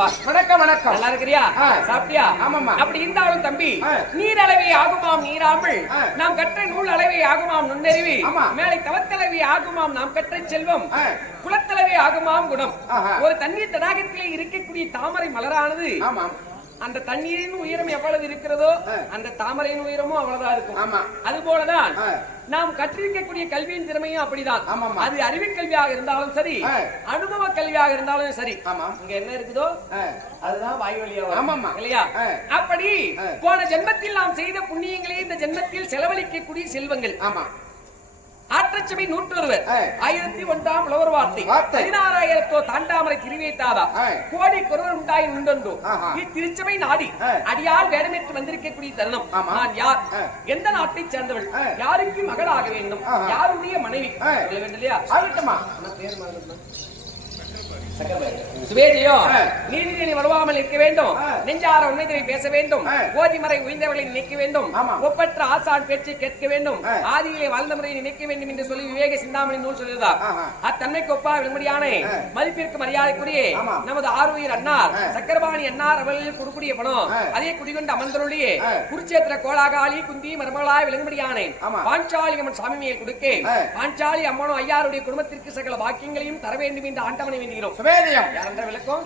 வணக்கம் வணக்கம். நல்லா இருக்கிறியா? சாப்பிட்டியா? ஆமாமா. அப்படி இருந்தாலும் தம்பி, நீர் அளவை ஆகுமாம் நீராமல், நாம் கற்ற நூல் அளவை ஆகுமாம் நுண்ணறிவு, மேலை தவத்தளவை ஆகுமாம் நாம் கற்ற செல்வம், குலத்தளவை ஆகுமாம் குணம். ஒரு தண்ணீர் தடாகத்திலே இருக்கக்கூடிய தாமரை மலரானது அந்த தண்ணீரின் உயரம் எவ்வளவு இருக்கிறதோ அந்த தாமரையின் உயரமும் அவ்வளவுதான் இருக்கும். அது போலதான் நாம் கற்றிருக்கக்கூடிய கல்வியின் திறமையும் அப்படிதான். அது அறிவு கல்வியாக இருந்தாலும் சரி, அனுபவ கல்வியாக இருந்தாலும் சரி, இங்க என்ன இருக்குதோ அதுதான் வாய் வழியா இல்லையா? அப்படி போன ஜென்மத்தில் நாம் செய்த புண்ணியங்களே இந்த ஜென்மத்தில் செலவழிக்கக்கூடிய செல்வங்கள். ஆற்றச்சபை 101 1001 உழவர் வார்த்தை 16,000 தாண்டாமரை திருவேத்தாதா கோடி கொருவர் உண்டாய் உண்டோ இத்திருச்சபை நாடி அடியால் வேடமேற்று வந்திருக்கக்கூடிய தருணம். நான் யார், எந்த நாட்டை சேர்ந்தவள், யாருக்கு மகளாக வேண்டும், யாருடைய மனைவி சொல்ல வேண்டும் இல்லையா? சுவேஜியோ நீதி வருவாமல் இருக்க வேண்டும், நெஞ்சார உண்மைகளை பேச வேண்டும், ஓதிமறை உயர்ந்தவர்களை நினைக்க வேண்டும், ஒப்பற்ற ஆசான் பேச்சை கேட்க வேண்டும், ஆதியிலே வாழ்ந்த முறையை நினைக்க வேண்டும் என்று சொல்லி விவேக சிந்தாமணி நூல் சொல்லுதா. அத்தன்மைக்கு ஒப்பா விடுமுடியான மதிப்பிற்கு மரியாதைக்குரிய நமது ஆறுயிர் அன்னார் சக்கரபாணி அன்னார் அவர்களில் கொடுக்கூடிய பணம் அதே குடிகொண்டு அமர்ந்தருடைய குருச்சேத்திர கோலாகாலி குந்தி மருமகளாய் விளங்கும்படியான பாஞ்சாலி அம்மன் சாமி மேல் கொடுக்க பாஞ்சாலி அம்மனும் ஐயாருடைய குடும்பத்திற்கு சகல வாக்கியங்களையும் தர வேண்டும் என்று ஆண்டவனை வேண்டுகிறோம். யாரென்ற விளக்கம்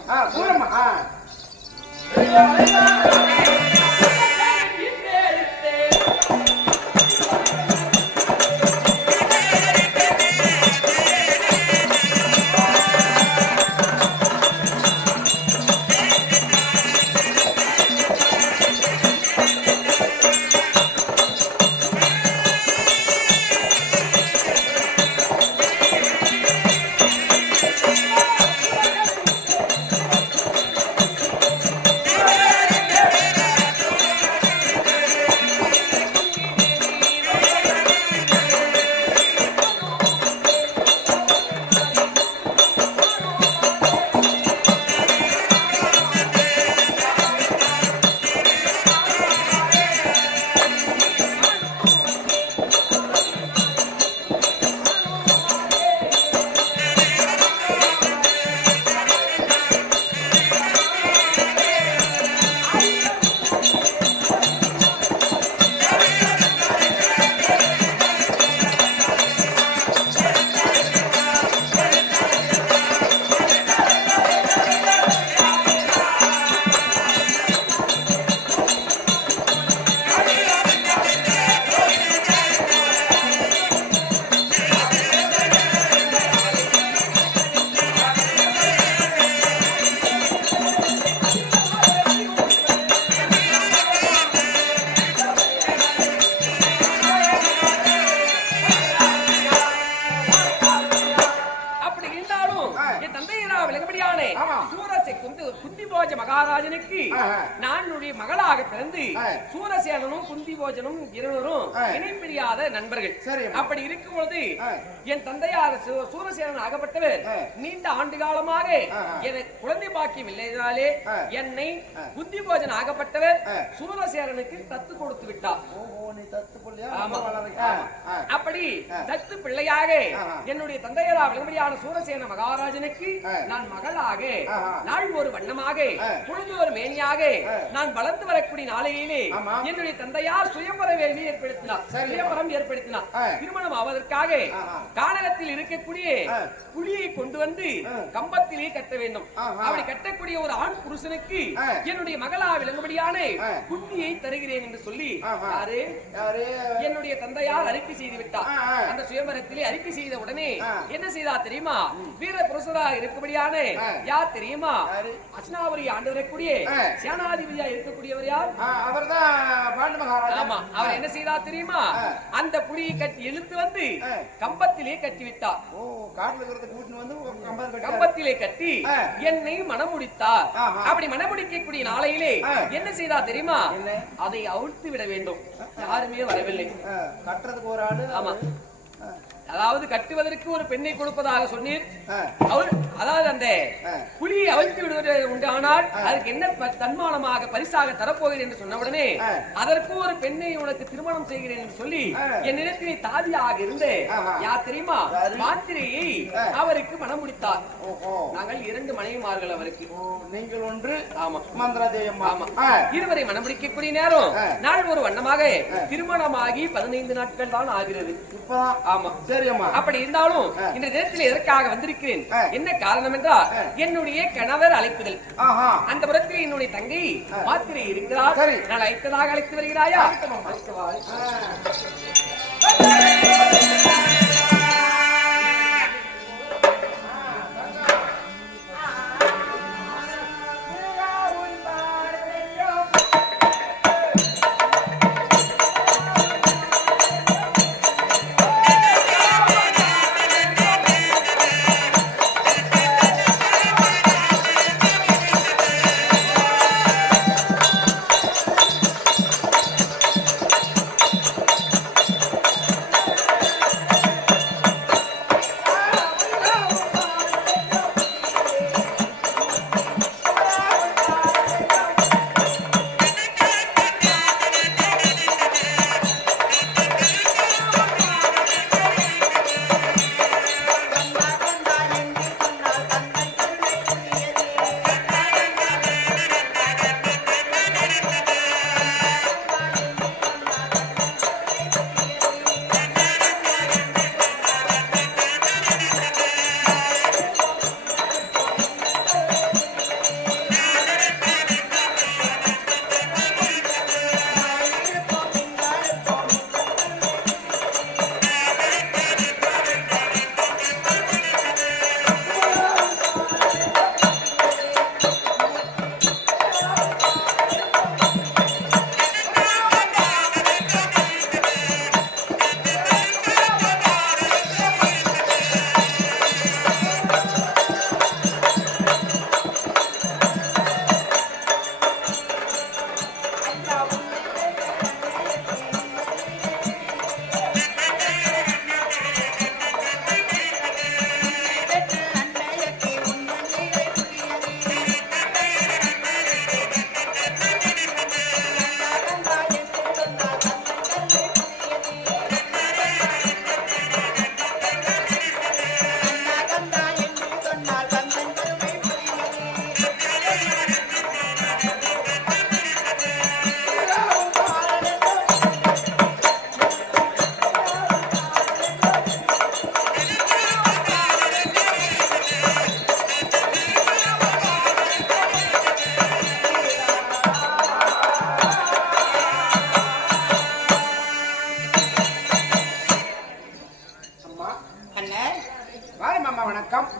மகாராஜனுக்கு நான் மகளாக பிறந்து சூரசேனனும் குந்தி போஜனும் இருவரும் இணைப்பிரியாத நண்பர்கள். அப்படி இருக்கும் பொழுது என் தந்தையார் சூரசேனன் ஆகப்பட்டவர் நீண்ட ஆண்டு காலமாக எனக்கு குழந்தை பாக்கியம் இல்லைனாலே என்னை குந்தி போஜன் ஆகப்பட்டவர் சூரசேனனுக்கு தத்து கொடுத்து விட்டார். அப்படி தத்து பிள்ளையாக என்னுடைய தந்தையரா விளம்பரியான சூரசேன மகாராஜனுக்கு நான் மகளாக நாள் ஒரு வண்ணமாக பொழுது ஒரு மேனியாக நான் வளர்ந்து வரக்கூடிய நாளையிலே என்னுடைய தந்தையார் சுயம்பர வேள்வி ஏற்படுத்தினார், சுயம்பரம் ஏற்படுத்தினார். திருமணம் ஆவதற்காக கானகத்தில் இருக்கக்கூடிய புலியை கொண்டு வந்து கம்பத்திலே கட்ட வேண்டும். அப்படி கட்டக்கூடிய ஒரு ஆண் புருஷனுக்கு என்னுடைய மகளா விளங்கும்படியான குட்டியை தருகிறேன் என்று சொல்லி என்னுடைய தந்தையார் அறிக்கை செய்து விட்டார். அந்த சுயம்பரத்திலே அறிக்கை செய்த உடனே என்ன செய்தா தெரியுமா? வீர புருஷராக இருக்கும்படியான யார் தெரியுமா? அஸ்னாபுரி ஆண்டு வரக்கூடிய சேனாதிபதியா இருக்கக்கூடியவர் யார்? அவர்தான் பாண்டு மகாராஜா. ஆமா, அவர் என்ன செய்தா தெரியுமா? அந்த புலியை கட்டி இழுத்து வந்து கம்பத்திலே கட்டி விட்டார். கம்பத்திலே கட்டி என்னை மணமுடித்தார். அப்படி மணமுடிக்கக்கூடிய நாளையிலே என்ன செய்தா தெரியுமா? அதை அவிழ்த்து விட வேண்டும். யாருமே வரவில்லை. கட்டுறதுக்கு ஒரு ஆளு. ஆமா, அதாவது கட்டுவதற்கு ஒரு பெண்ணை கொடுப்பதாக சொன்னீர். அவர் அதாவது அந்த புலியை அவிழ்த்து விடுவது உண்டானால் அதுக்கு என்ன தன்மானமாக பரிசாக தரப்போகிறேன் என்று சொன்னவுடனே அதற்கு ஒரு பெண்ணை உனக்கு திருமணம் செய்கிறேன் என்று சொல்லி என் நிலத்திலே தாதியாக இருந்து யார் தெரியுமா மாத்திரையை அவருக்கு மனம் முடித்தார். நாங்கள் 2 மனைவிமார்கள் அவருக்கு. நீங்கள் ஒன்று. ஆமா. மந்திரதேயம். ஆமா. இருவரை மனம் முடிக்கக்கூடிய நேரம் நாள் ஒரு வண்ணமாக திருமணமாகி 15 நாட்கள் தான் ஆகிறது. ஆமா. அப்படி இருந்தாலும் இந்த நேரத்தில் எதற்காக வந்திருக்கிறேன், என்ன காரணம் என்றால் என்னுடைய கணவர் அழைப்புதல். அந்த புறத்தில் என்னுடைய தங்கை மாத்திரை இருக்கிறார். நான் அழைத்ததாக அழைத்து வருகிறாயா?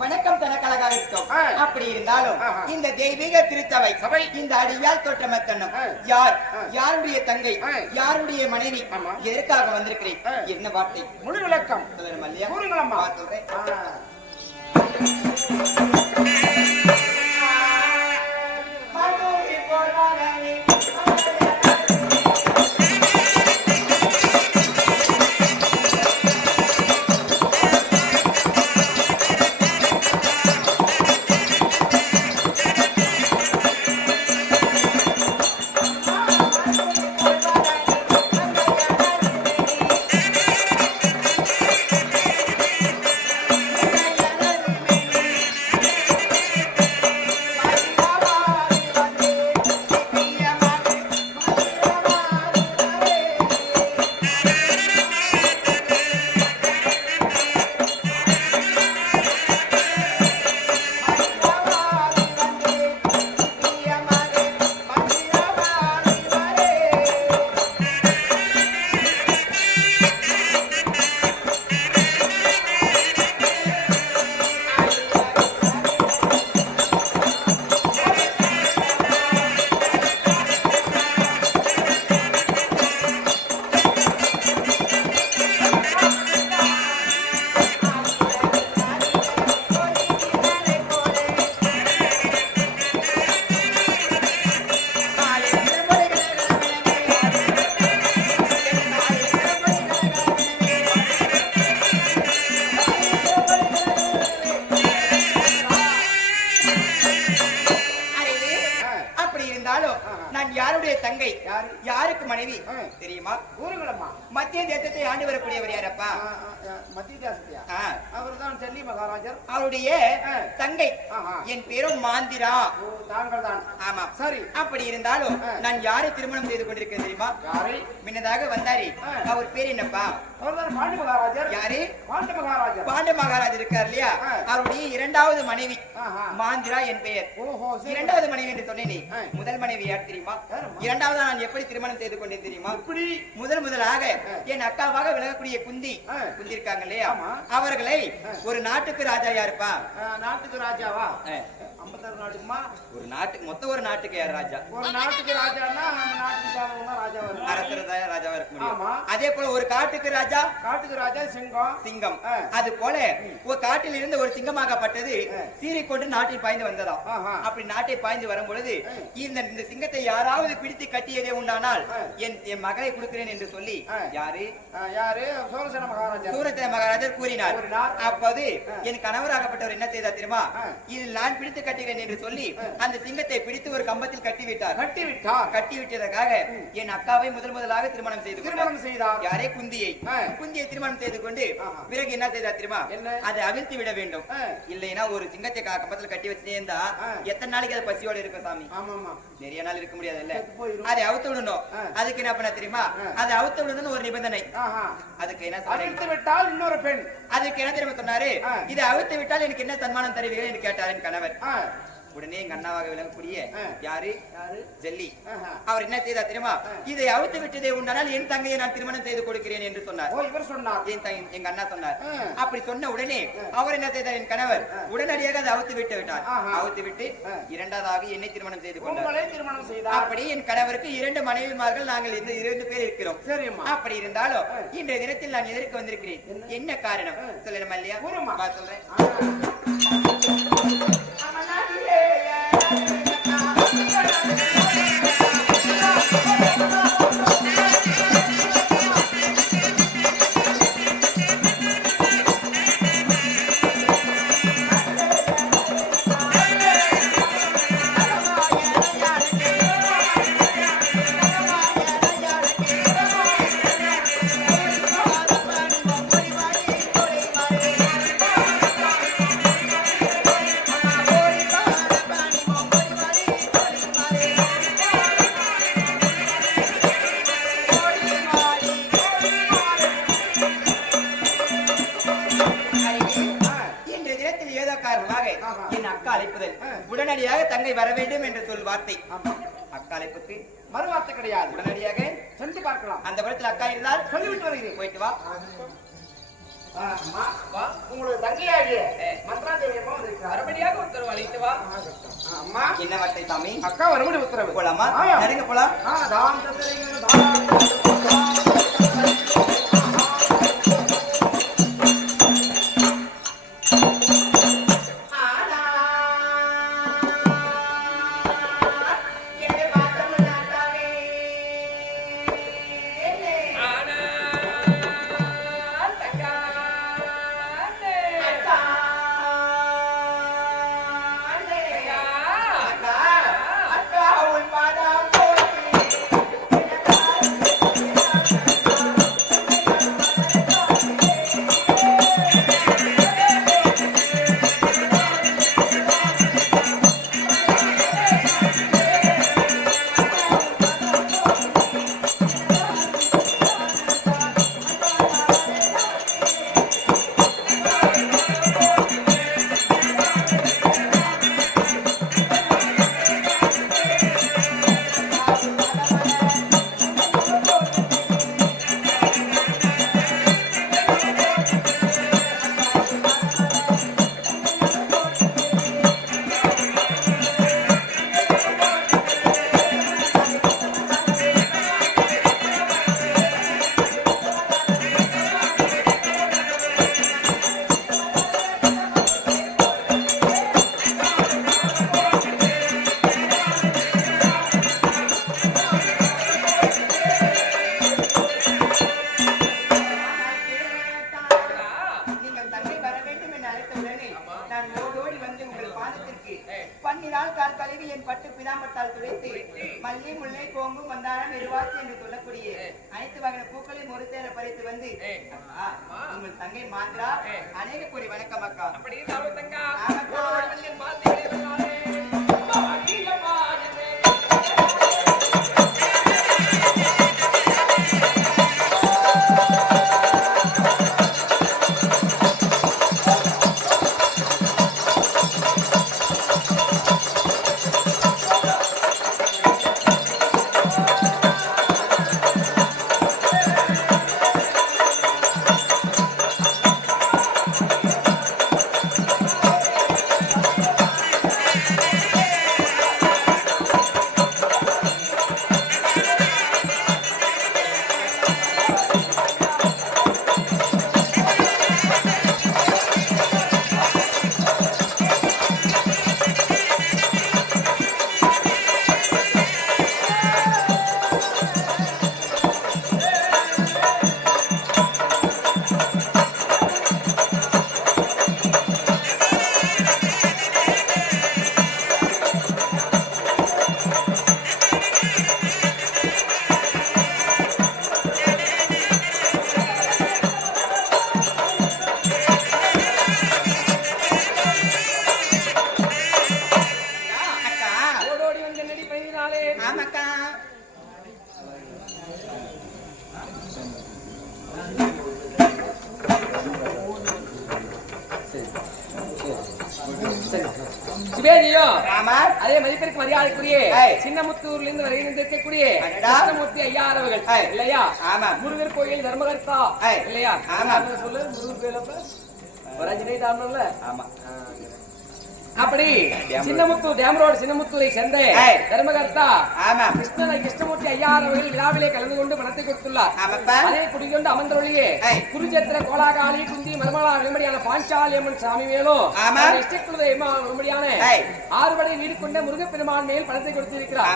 வணக்கம் தனக்கழகாக இருக்கும். அப்படி இருந்தாலும் இந்த தெய்வீக திருச்சபை இந்த அடியால் தோற்றமத்தனம் யார், யாருடைய தங்கை, யாருடைய மனைவி, எதற்காக வந்திருக்கிறேன், என்ன வார்த்தை, முழு விளக்கம் சொல்லணும் இல்லையா? சொல்றேன். யாருக்கு மனைவி தெரியுமா? ஊருங்களம்மா. மத்திய தேசத்தை ஆண்டு வரக்கூடியவர் யாரப்பா? மத்திய தேசத்தையா? அவர்தான் டெல்லி மகாராஜர். அவருடைய தங்கை. என் பேரும் மாந்திரா. தாங்கள் தான். ஆமா. சரி. அப்படி இருந்தாலும் நான் யாரை திருமணம் செய்து கொண்டிருக்கேன் தெரியுமா? யாரை? முன்னதாக வந்தாரி. அவர் பேர் என்னப்பா? அவர்தான் பாண்டி மகாராஜர். யாரு? பாண்டி மகாராஜர். பாண்டி மகாராஜர் இருக்கார் இல்லையா? அவருடைய இரண்டாவது மனைவி மாந்திரா என் பெயர். இரண்டாவது மனைவி என்று சொன்னேனே, முதல் மனைவி யார் தெரியுமா? இரண்டாவது நான் எப்படி திருமணம் செய்து கொண்டேன் தெரியுமா? முதலாக என் அக்காவாக விலகக்கூடிய குந்தி இருக்காங்க இல்லையா? அவர்களை ஒரு நாட்டுக்கு ராஜா யாருப்பா? நாட்டுக்கு ராஜாவா? 56 நாட்டுக்குமா? ஒரு நாட்டுக்கு மொத்தம் ஒரு நாட்டுக்கு யார் ராஜா? ஒரு நாட்டுக்கு ராஜானா நம்ம நாட்டுக்கு சாதகமா ராஜாவா இருக்கு. அரசர் தான் ராஜாவா இருக்க முடியும். அதே போல ஒரு காட்டுக்கு ராஜா? காட்டுக்கு ராஜா சிங்கம். அது போல ஒரு காட்டில் இருந்து ஒரு சிங்கமாகப்பட்டது சீறிக்கொண்டு நாட்டில் பாய்ந்து வந்ததாம். அப்படி நாட்டை பாய்ந்து வரும் பொழுது இந்த சிங்கத்தை யாராவது பிடித்து கட்டியதே உண்டானால் என் மகளை கொடுக்கிறேன் என்று சொல்லி யாரு சூரசேன மகாராஜா மகாராஜர் கூறினார். அப்போது என் கணவராகப்பட்டவர் என்ன செய்தார் தெரியுமா? இதில் நான் பிடித்து கட்டுகிறேன் என்று சொல்லி அந்த சிங்கத்தை பிடித்து ஒரு கம்பத்தில் கட்டிவிட்டதற்காக என் அக்காவை முதலாக திருமணம் செய்தார். யாரே? குந்தியை திருமணம் செய்து கொண்டு பிறகு என்ன செய்தார் தெரியுமா? அதை அவிழ்த்து விட வேண்டும். இல்லைன்னா ஒரு சிங்கத்தை கம்பத்தில் கட்டி வச்சுட்டே இருந்தா எத்தனை நாளைக்கு அது பசியோட இருக்கும் சாமி? நிறைய நாள் இருக்க முடியாது இல்ல. அதை அவுத்து விடணும். அதுக்கு என்ன பண்ண தெரியுமா? அதை அவுத்து விடணும்னு ஒரு நிபந்தனை. அதுக்கு என்ன? அவிழ்த்து விட்டால் இன்னொரு பெண். அதுக்கு என்ன தெரியுமா சொன்னாரு? இதை அவிழ்த்து விட்டால் எனக்கு என்ன சன்மானம் தருவீர்கள் என்று கேட்டார் என் கணவர். உடனே எங்க அண்ணாவாக விளங்கக்கூடிய யாரு? ஜெல்லி. அவர் என்ன செய்தார் தெரியுமா? இதை அவுத்து விட்டதே உண்டானால் என் தங்கையை நான் திருமணம் செய்து கொடுக்கிறேன் என்று சொன்னார். இவர் சொன்னார். எங்க அண்ணா சொன்னார். அப்படி சொன்ன உடனே அவர் என்ன செய்தார்? என் கணவர் உடனடியாக அதை அவுத்து விட்டார். அவுத்து விட்டு இரண்டாவதாக என்னை திருமணம் செய்து கொண்டார். அப்படி என் கணவருக்கு 2 மனைவிமார்கள் நாங்கள் இந்த 2 பேர் இருக்கிறோம். அப்படி இருந்தாலும் இன்றைய தினத்தில் நான் எதற்கு வந்திருக்கிறேன்? என்ன காரணம் சொல்லணுமா இல்லையா? சொல்றேன். உடனடியாக தங்கை வர வேண்டும் என்று சொல் வார்த்தை. அக்கா அழைப்புக்கு மறுவார்த்தை கிடையாது. உடனடியாக சென்று பார்க்கலாம். அந்த இடத்துல அக்கா இருந்தால் சொல்லிவிட்டு வருகிறேன். போயிட்டு வா. உங்களுக்கு தங்கையாகிய மந்திராதேவி அம்மா வந்திருக்கிறார். மறுபடியாக உத்தரவு அளித்து வா. அம்மா என்ன வார்த்தை சாமி? அக்கா வரும்படி உத்தரவு. போலாமா? நடுங்க போலாம். அக்கா உன் பாதம் போற்றி அழைத்து வந்து உங்கள் தங்கை மாத்ரா அநேக கோடி வணக்கம் அக்கா. அப்படி இருந்தாலும் தங்கா அதே மதிப்பிற்கு மரியாதைக்குரிய சின்னமுத்தூர்ல இருந்து வருகின்றிருக்கக்கூடிய கிருஷ்ணமூர்த்தி ஐயா அவர்கள் இல்லையா? முருகர் கோயில் தர்மகர்த்தா இல்லையா? சொல்லு முருகர் கோயில் அப்படி சின்னமுத்தூர் டேம் ரோடு சின்னமுத்தூரை சேர்ந்த தர்மகர்த்தா கிருஷ்ணமூர்த்தி ஐயா அவர்கள் விழாவிலே கலந்து கொண்டு பணத்தை கொடுத்துள்ளார். அதே குடிகொண்டு அமர்ந்தொழியே குருஜேத்திர கோலாகாலி குந்தி மருமலா விளம்படியான பாஞ்சாலியம்மன் சாமி மேலும் விளம்படியான ஆறுபடை வீடு கொண்ட முருகப்பெருமான் மேல் பணத்தை கொடுத்திருக்கிறார்.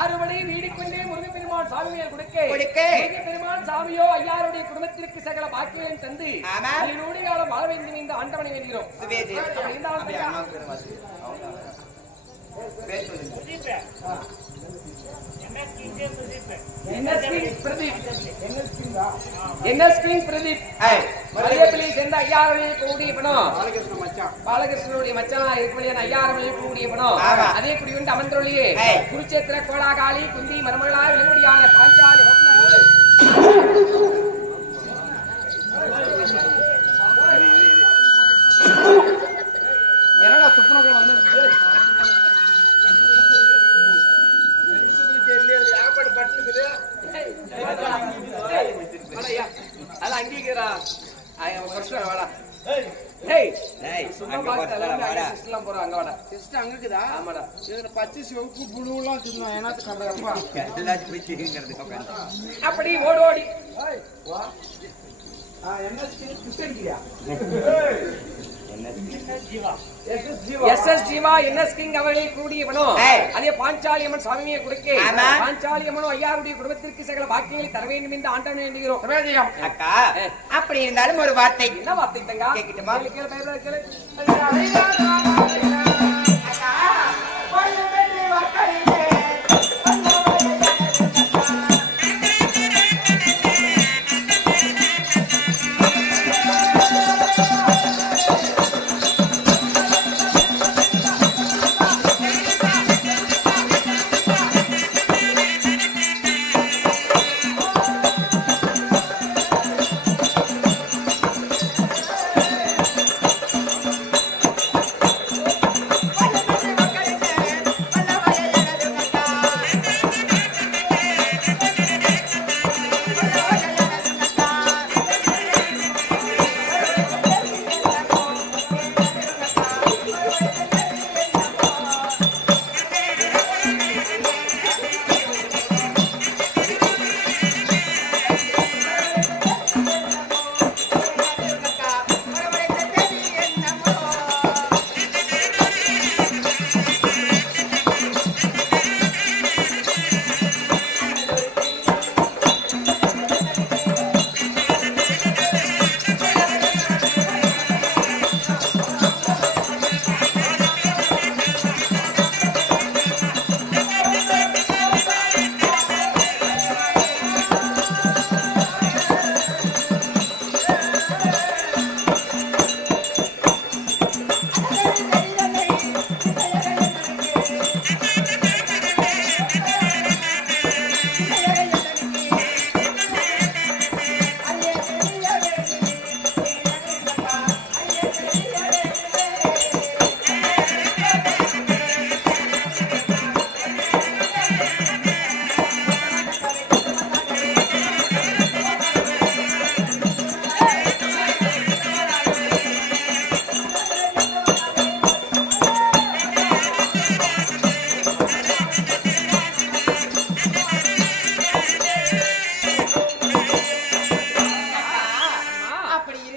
ஆறுபடை வீடு கொண்டே முருகப்பெருமான் சாமியை கொடுக்க முருகப்பெருமான் சாமியோ ஐயாருடைய குடும்பத்திற்கு சகல பாக்கியம் தந்து நூறு காலம் வாழ வேண்டும் என்று ஆண்டவனை வேண்டுகிறோம். பாலகிருஷ்ணனுடைய மச்சான் இருக்கக்கூடிய ஐயாயிரம் கூடிய பணம் அதே குடியுண்டு அமர்ந்தொழியே குருச்சேத்திர கோலாகாலி குந்தி மருமகளா விளங்குடியான பாஞ்சாலி என்னடா சுப்னகுளம் வந்து அங்கீகிறா வாடா அப்படி ஓடோடி அதே பாஞ்சாலியம்மன் சாமியை கொடுக்க பாஞ்சாலியம்மனும் ஐயாருடைய குடும்பத்திற்கு சகல பாக்கியங்களை தர வேண்டும் என்று ஆண்டவன் வேண்டுகிறோம். அக்கா அப்படி இருந்தாலும் ஒரு வார்த்தை. என்ன வார்த்தை தங்கா? கேட்கட்டுமா?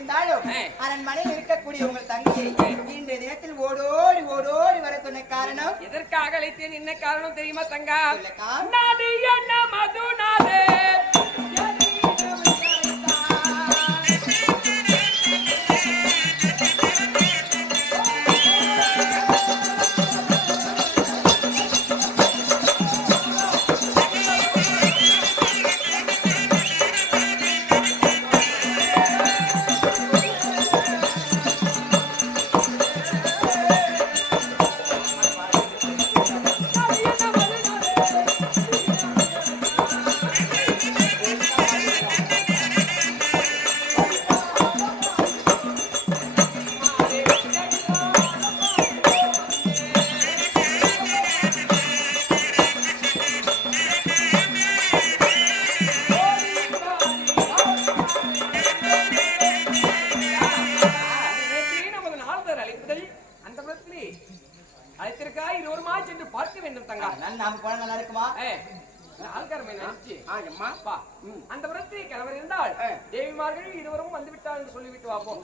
இருந்தாலும் அரண்மனையில் இருக்கக்கூடிய உங்கள் தங்கையை இன்றைய தினத்தில் ஓடோடி ஓடோடி வர சொன்ன காரணம் எதற்காக அழைத்தேன்? என்ன காரணம் தெரியுமா தங்கா? சொல்லக்கா. நாடு என்ன மதுநாதே அழைத்திருக்கா இருவருமா சென்று பார்க்க வேண்டும் தங்கா. நாம போன நல்லா இருக்குமா? ஆள்காரமை நினைச்சு அந்த புறத்தில் கணவர் இருந்தால் தேவிமார்கள் இருவரும் வந்து விட்டார் என்று சொல்லிவிட்டு வாப்போம்.